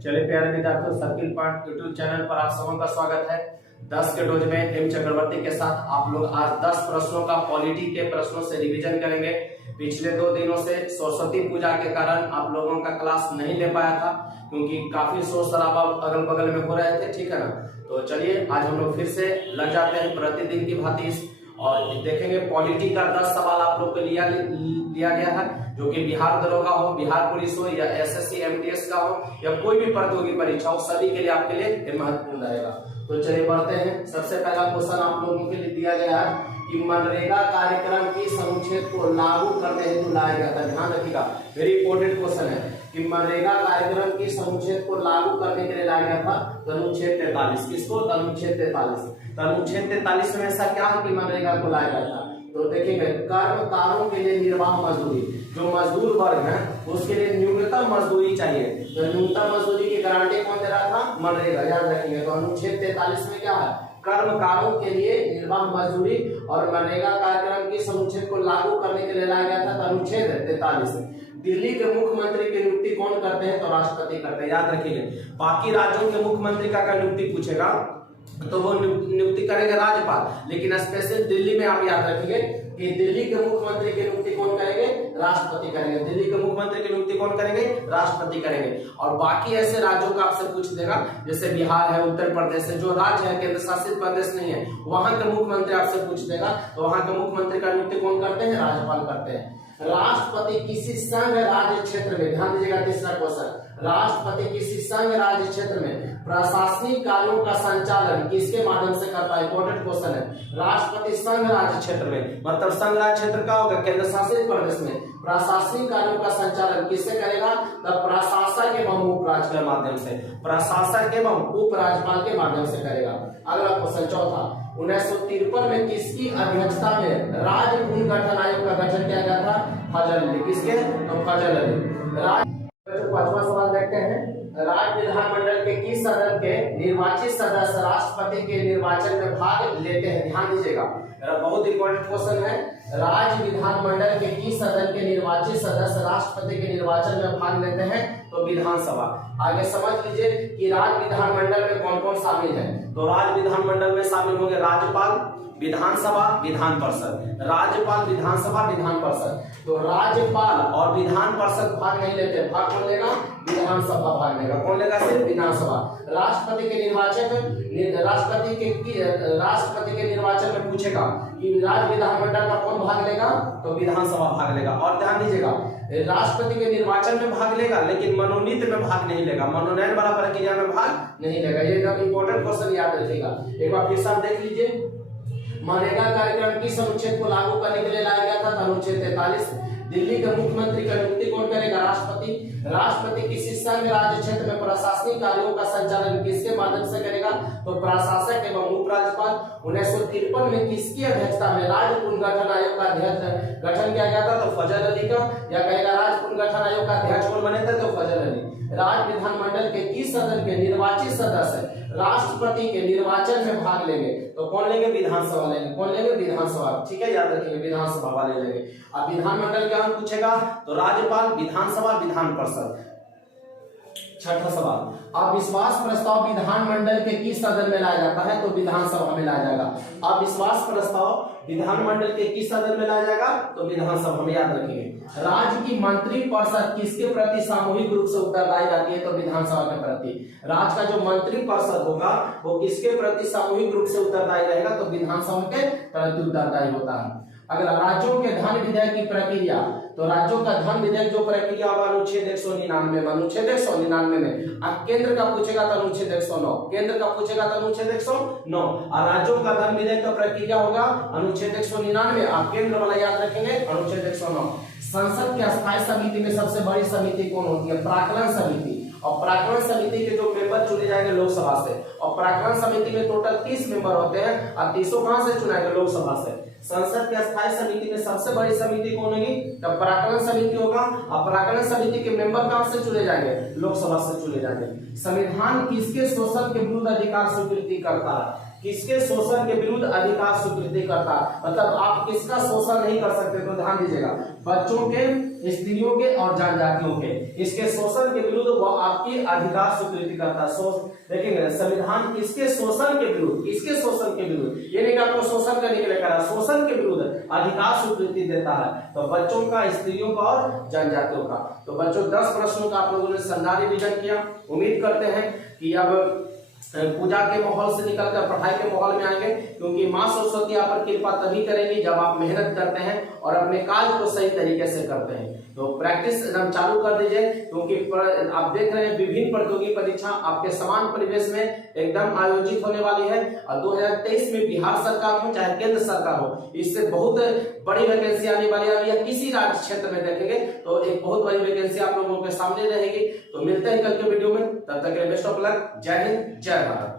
चलिए प्यारे विद्यार्थियों, सर्किल पॉइंट यूट्यूब चैनल पर आप सबों का स्वागत है। 10 के डोज में एम चक्रवर्ती के साथ आप लोग आज 10 प्रश्नों का पॉलिटी के प्रश्नों से रिवीजन करेंगे। पिछले 2 दिनों से सरस्वती पूजा के कारण आप लोगों का क्लास नहीं ले पाया था, क्योंकि काफी शोर शराबा अगल बगल में हो रहे थे, ठीक है ना। तो चलिए आज हम लोग फिर से लग जाते हैं प्रतिदिन की भांति और देखेंगे पॉलिटी का 10 सवाल आप लोग को लिया गया है, जो कि बिहार दरोगा हो, बिहार पुलिस हो या एसएससी एमटीएस का हो या कोई भी प्रतियोगी परीक्षा हो, सभी के लिए आपके लिए महत्वपूर्ण रहेगा। तो चलिए बढ़ते हैं। सबसे पहला क्वेश्चन आप लोगों के लिए दिया गया है कि मनरेगा कार्यक्रम की समुच्छेद को लागू करने हेतु लाया गया था। ध्यान रखिएगा, वेरी इंपॉर्टेंट क्वेश्चन है कि मनरेगा कार्यक्रम की समुच्छेद को लागू करने के लिए लाया गया था अनुच्छेद 43। किसको? अनुच्छेद 43। अनुच्छेद 43 में ऐसा क्या है कि मनरेगा को लाया गया था? तो देखिएगा, कर्मकारों के लिए निर्वाह मजदूरी, जो मजदूर वर्ग है उसके लिए न्यूनतम मजदूरी चाहिए। तो न्यूनतम मजदूरी की गारंटी कौन दे रहा था? मनरेगा। याद रखेंगे। तो अनुच्छेद 43 में क्या है? कर्मकारों के लिए निर्वाह मजदूरी और मनरेगा कार्यक्रम की समुच्छेद को लागू करने के लिए लाया गया था। तो अनुच्छेद 43। दिल्ली के मुख्यमंत्री की नियुक्ति कौन करते हैं? तो राष्ट्रपति करते हैं। याद रखिए, बाकी राज्यों के मुख्यमंत्री का नियुक्ति पूछेगा तो वो नियुक्ति करेंगे राज्यपाल, लेकिन स्पेशल दिल्ली में आप याद रखेंगे कि दिल्ली के मुख्यमंत्री की नियुक्ति कौन करेंगे? राष्ट्रपति करेंगे। दिल्ली के मुख्यमंत्री की नियुक्ति कौन करेंगे? राष्ट्रपति करेंगे। और बाकी ऐसे राज्यों का आपसे पूछ देगा, जैसे बिहार है, उत्तर प्रदेश है, जो राज्य है केंद्र शासित प्रदेश नहीं है, वहां के मुख्यमंत्री आपसे पूछ देगा, तो वहां के मुख्यमंत्री का नियुक्ति कौन करते हैं? राज्यपाल करते हैं। राष्ट्रपति किसी संघ राज्य क्षेत्र में, ध्यान दीजिएगा तीसरा क्वेश्चन, राष्ट्रपति किसी संघ राज्य क्षेत्र में प्रशासनिक कार्यों का संचालन किसके माध्यम से करता है? इंपॉर्टेंट क्वेश्चन है। राष्ट्रपति संघ राज्य क्षेत्र में, मतलब संघ राज्य क्षेत्र का होगा केंद्र शासित प्रदेश में, प्रशासनिक कार्यों का संचालन किससे करेगा? तब प्रशासक एवं उपराज्य के माध्यम से, प्रशासक एवं उपराज्यपाल के माध्यम से करेगा। अगला क्वेश्चन चौथा, 1953 में किसकी अध्यक्षता में राज्य पुनर्गठन आयोग का गठन किया गया था? फजल अली। किसके? तो फजल अली। पांचवा सवाल देखते हैं, राज्य विधानमंडल के किस सदन के निर्वाचित सदस्य राष्ट्रपति के निर्वाचन में भाग लेते हैं? ध्यान दीजिएगा, बहुत इंपॉर्टेंट क्वेश्चन है। राज्य विधानमंडल के किस सदन के निर्वाचित सदस्य राष्ट्रपति के निर्वाचन में भाग लेते हैं? तो विधानसभा। आगे समझ लीजिए कि राज्य विधानमंडल में कौन कौन शामिल है। तो राज्य विधानमंडल में शामिल होंगे राज्यपाल, विधानसभा, विधान परिषद। राज्यपाल, विधानसभा, विधान परिषद। तो राज्यपाल और विधान परिषद भाग नहीं लेते, भाग कौन लेगा? विधानसभा भाग लेगा। कौन लेगा? सिर्फ विधानसभा। राष्ट्रपति के राष्ट्रपति के निर्वाचन में पूछेगा कि राज्य विधानमंडल का कौन भाग लेगा? तो विधानसभा भाग लेगा। और ध्यान दीजिएगा, राष्ट्रपति के निर्वाचन में भाग लेगा लेकिन मनोनीत में भाग नहीं लेगा, मनोनयन वाला प्रक्रिया में भाग नहीं लेगा। ये एकदम इंपॉर्टेंट क्वेश्चन, याद रखिएगा। एक बार फिर से आप देख लीजिए, मनरेगा कार्यक्रम की समुच्छेद को लागू करने के लिए लाया गया था अनुच्छेद 43। दिल्ली के मुख्यमंत्री का नियुक्ति कौन करेगा? राष्ट्रपति। राष्ट्रपति किसी संघ राज्य क्षेत्र में प्रशासनिक कार्यों का संचालन किसके माध्यम से करेगा? तो प्रशासक एवं उपराज्यपाल। 1953 में किसकी अध्यक्षता में राज्य पुनर्गठन आयोग का अध्यक्ष गठन किया गया था? तो फजल अली का। या कहेगा राज्य पुनर्गठन आयोग का अध्यक्ष कौन बने थे? तो फजल अली। राज्य विधानमंडल के किस सदन के निर्वाचित सदस्य राष्ट्रपति के निर्वाचन में भाग लेंगे? तो कौन लेंगे? विधानसभा लेंगे। कौन लेंगे? विधानसभा। ठीक है, याद रखिएगा, विधानसभा वाले लेंगे। अब विधानमंडल क्या हम पूछेगा? तो राज्यपाल, विधानसभा, विधान परिषद। छठा सवाल, अविश्वास प्रस्ताव विधानमंडल के किस सदन में लाया जाता है? तो विधानसभा में लाया जाएगा। अविश्वास प्रस्ताव विधानमंडल के किस सदन में लाया जाएगा? तो विधानसभा में। याद रखिए, राज्य की मंत्री परिषद किसके प्रति सामूहिक रूप से उत्तरदायी रहती है? तो विधानसभा के प्रति। राज्य का जो मंत्री परिषद होगा वो किसके प्रति सामूहिक रूप से उत्तरदायी रहेगा? तो विधानसभा के प्रति उत्तरदायी होता है। अगला, राज्यों के धन विधेयक की प्रक्रिया। तो राज्यों का धन विधेयक जो प्रक्रिया होगा अनुच्छेद 199 में, अनुच्छेद 199 में। अब केंद्र का पूछेगा तो अनुच्छेद 109, केंद्र का पूछेगा तो अनुच्छेद 109। और राज्यों का धन विधेयक का प्रक्रिया होगा अनुच्छेद 199। आप केंद्र वाला याद रखेंगे, अनुच्छेद 109। संसद की अस्थायी समिति में सबसे बड़ी समिति कौन होती है? प्राक्कलन समिति। और प्राक्कलन समिति के जो मेंबर चुने जाएंगे लोकसभा से, और प्राक्कलन समिति में टोटल 30 मेंबर होते हैं, और 30 कहां से चुनाएंगे? लोकसभा से। संसद की अस्थायी समिति में सबसे बड़ी समिति कौन होगी? तब प्राक्कलन समिति होगा। और प्राक्कलन समिति के मेंबर कहां से चुने जाएंगे? लोकसभा से चुने जाएंगे। संविधान किसके शोषण के विरुद्ध अधिकार स्वीकृति करता है? किसके शोषण के विरुद्ध अधिकार स्वीकृति करता है? मतलब आप किसका शोषण नहीं कर सकते। तो ध्यान दीजिएगा, बच्चों के स्त्रियों के और जनजातियों के, इसके शोषण के विरुद्ध वो आपकी अधिकार स्वीकृति करता है। देखेंगे संविधान किसके शोषण के विरुद्ध, किसके शोषण के विरुद्ध, ये नहीं कि आपको शोषण करने के लिए करा, शोषण के विरुद्ध अधिकार स्वीकृति देता है। तो बच्चों का, स्त्रियों का और जनजातियों का। तो बच्चों 10 प्रश्नों का आप लोगों ने शानदार रिवीजन किया। उम्मीद करते हैं कि अब पूजा के माहौल से निकलकर पढ़ाई के माहौल में आएंगे, क्योंकि माँ सरस्वती आप पर कृपा तभी करेंगी जब आप मेहनत करते हैं और अपने कार्य को सही तरीके से करते हैं। तो प्रैक्टिस एकदम चालू कर दीजिए, क्योंकि आप देख रहे हैं विभिन्न प्रतियोगी परीक्षा आपके समान परिवेश में एकदम आयोजित होने वाली है। और 2023 में बिहार सरकार हो चाहे केंद्र सरकार हो, इससे बहुत बड़ी वैकेंसी आने वाली है। या किसी राज्य क्षेत्र में देखेंगे तो एक बहुत बड़ी वैकेंसी आप लोगों के सामने रहेगी। तो मिलते हैं कल के वीडियो में, तब तक के लिए बेस्ट ऑफ लक। जय हिंद, जय भारत।